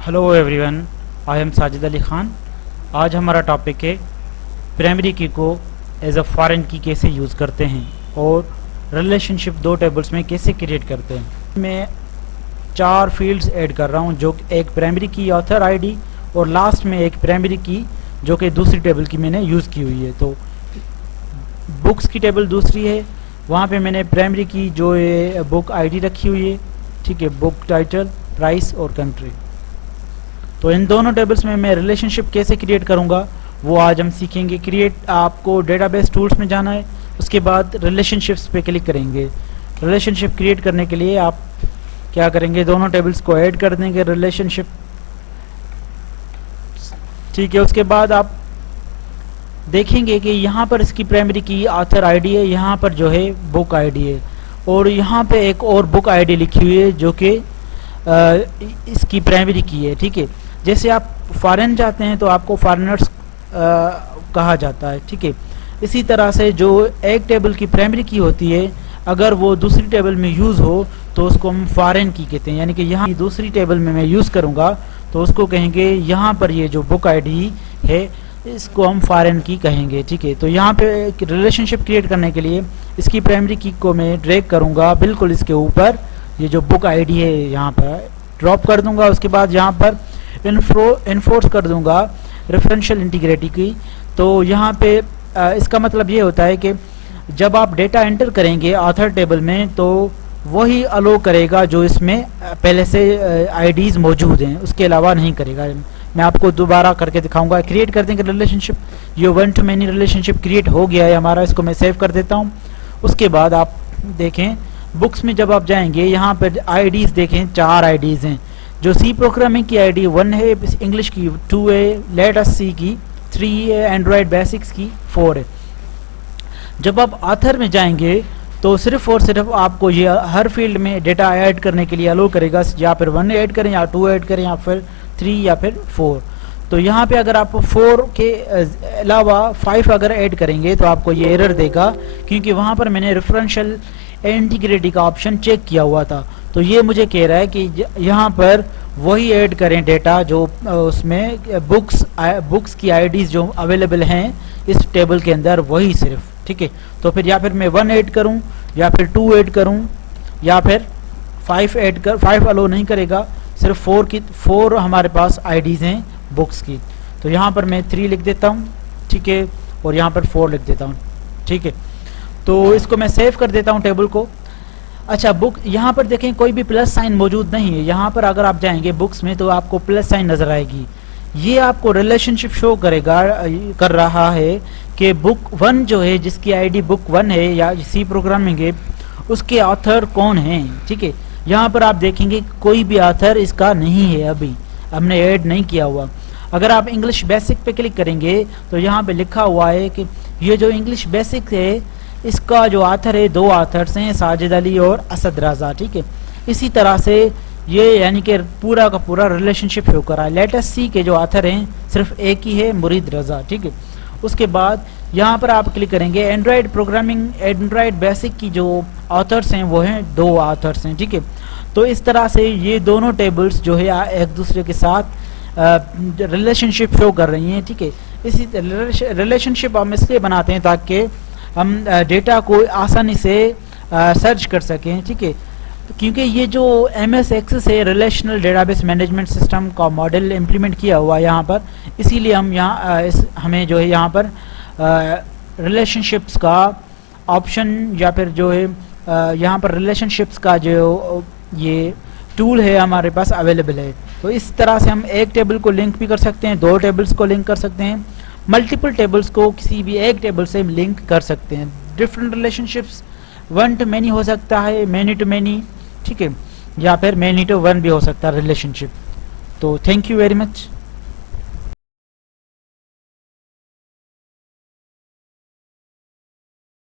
Hello everyone, I am Sajid Ali Khan. आज हमारा topic है प्राइमरी की को एज अ फॉरेन की कैसे यूज़ करते हैं और रिलेशनशिप दो टेबल्स में कैसे क्रिएट करते हैं। मैं 4 फील्ड्स ऐड कर रहा हूं, जो एक प्राइमरी की ऑथर आईडी और लास्ट में एक प्राइमरी की जो कि दूसरी टेबल की मैंने यूज़ की हुई है। तो बुक्स की टेबल दूसरी है, वहाँ पे मैंने प्राइमरी की जो ये बुक आईडी रखी हुई है, ठीक है, बुक टाइटल, प्राइस और कंट्री। तो इन दोनों टेबल्स में मैं रिलेशनशिप कैसे क्रिएट करूंगा वो आज हम सीखेंगे। आपको डेटाबेस टूल्स में जाना है, उसके बाद रिलेशनशिप्स पे क्लिक करेंगे। रिलेशनशिप क्रिएट करने के लिए आप क्या करेंगे, दोनों टेबल्स को ऐड कर देंगे रिलेशनशिप, ठीक है। उसके बाद आप देखेंगे कि यहाँ पर इसकी प्राइमरी की ऑथर आईडी है, यहाँ पर जो है बुक आईडी है और यहाँ पे एक और बुक आईडी लिखी हुई है जो कि इसकी प्राइमरी की है, ठीक है। जैसे आप फॉरेन जाते हैं तो आपको फॉरेनर्स कहा जाता है, ठीक है। इसी तरह से जो एक टेबल की प्राइमरी की होती है, अगर वो दूसरी टेबल में यूज़ हो तो उसको हम फॉरेन की कहते हैं। यानी कि यहाँ दूसरी टेबल में मैं यूज़ करूँगा तो उसको कहेंगे, यहाँ पर ये जो बुक आईडी है इसको हम फॉरेन की कहेंगे, ठीक है। तो यहाँ पे रिलेशनशिप क्रिएट करने के लिए इसकी प्राइमरी की को मैं ड्रैग करूँगा बिल्कुल इसके ऊपर, ये जो बुक आईडी है यहाँ पर ड्रॉप कर दूंगा। उसके बाद यहाँ पर इन्फोर्स कर दूंगा रेफरेंशियल इंटीग्रिटी की। तो यहाँ पे इसका मतलब ये होता है कि जब आप डेटा एंटर करेंगे ऑथर टेबल में तो वही अलो करेगा जो इसमें पहले से आईडीज़ मौजूद हैं, उसके अलावा नहीं करेगा। मैं आपको दोबारा करके दिखाऊंगा। क्रिएट कर देंगे रिलेशनशिप, ये 1 to many रिलेशनशिप क्रिएट हो गया है हमारा। इसको मैं सेव कर देता हूँ। उसके बाद आप देखें बुक्स में जब आप जाएंगे यहाँ पर आईडीज़ देखें, 4 आईडीज़ हैं। जो सी प्रोग्रामिंग की आईडी 1 है, इंग्लिश की 2 है, लेट अस सी की 3 है, एंड्रॉयड बेसिक्स की 4 है। जब आप ऑथर में जाएंगे तो सिर्फ और सिर्फ आपको ये हर फील्ड में डेटा ऐड करने के लिए अलो करेगा, या फिर 1 ऐड करें या 2 ऐड करें या फिर 3 या फिर 4। तो यहाँ पे अगर आप 4 के अलावा 5 अगर ऐड करेंगे तो आपको ये एरर देगा, क्योंकि वहाँ पर मैंने रेफरेंशियल इंटीग्रिटी का ऑप्शन चेक किया हुआ था। तो ये मुझे कह रहा है कि यहाँ पर वही ऐड करें डेटा जो उसमें बुक्स की आईडीज़ जो अवेलेबल हैं इस टेबल के अंदर, वही सिर्फ, ठीक है। तो फिर या फिर मैं 1 ऐड करूं या फिर 2 ऐड करूं या फिर 5 ऐड कर, 5 अलो नहीं करेगा, सिर्फ 4 हमारे पास आईडीज़ हैं बुक्स की। तो यहाँ पर मैं 3 लिख देता हूँ, ठीक है, और यहाँ पर 4 लिख देता हूँ, ठीक है। तो इसको मैं सेव कर देता हूँ टेबल को। अच्छा, बुक यहाँ पर देखें कोई भी प्लस साइन मौजूद नहीं है। यहाँ पर अगर आप जाएंगे बुक्स में तो आपको प्लस साइन नज़र आएगी। ये आपको रिलेशनशिप शो कर रहा है कि बुक 1 जो है, जिसकी आईडी बुक 1 है या सी प्रोग्रामिंग है, उसके ऑथर कौन हैं, ठीक है। यहाँ पर आप देखेंगे कोई भी ऑथर इसका नहीं है, अभी हमने ऐड नहीं किया हुआ। अगर आप इंग्लिश बेसिक पे क्लिक करेंगे तो यहाँ पे लिखा हुआ है कि ये जो इंग्लिश बेसिक है इसका जो ऑथर है, 2 ऑथर्स हैं, साजिद अली और असद रजा, ठीक है। इसी तरह से ये यानी कि पूरा का पूरा रिलेशनशिप शो कर रहा है। लेट अस सी के जो ऑथर हैं सिर्फ एक ही है, मुरीद रजा, ठीक है। उसके बाद यहाँ पर आप क्लिक करेंगे, एंड्रॉयड प्रोग्रामिंग एंड्रॉयड बेसिक की जो ऑथर्स हैं वो हैं 2 ऑथर्स हैं, ठीक है। तो इस तरह से ये दोनों टेबल्स जो है एक दूसरे के साथ रिलेशनशिप शो कर रही हैं, ठीक है। इसी रिलेशनशिप हम इसलिए बनाते हैं ताकि हम डेटा को आसानी से सर्च कर सकें, ठीक है। क्योंकि ये जो MS एक्सेस है, रिलेशनल डेटाबेस मैनेजमेंट सिस्टम का मॉडल इम्प्लीमेंट किया हुआ है यहाँ पर, इसीलिए हम हमें जो है यहाँ पर रिलेशनशिप्स का ऑप्शन या फिर जो है यहाँ पर रिलेशनशिप्स का जो ये टूल है हमारे पास अवेलेबल है। तो इस तरह से हम एक टेबल को लिंक भी कर सकते हैं, 2 टेबल्स को लिंक कर सकते हैं, मल्टीपल टेबल्स को किसी भी एक टेबल से लिंक कर सकते हैं। डिफरेंट रिलेशनशिप्स 1 to many हो सकता है, many to many, ठीक है, या फिर many to 1 भी हो सकता है रिलेशनशिप। तो थैंक यू वेरी मच।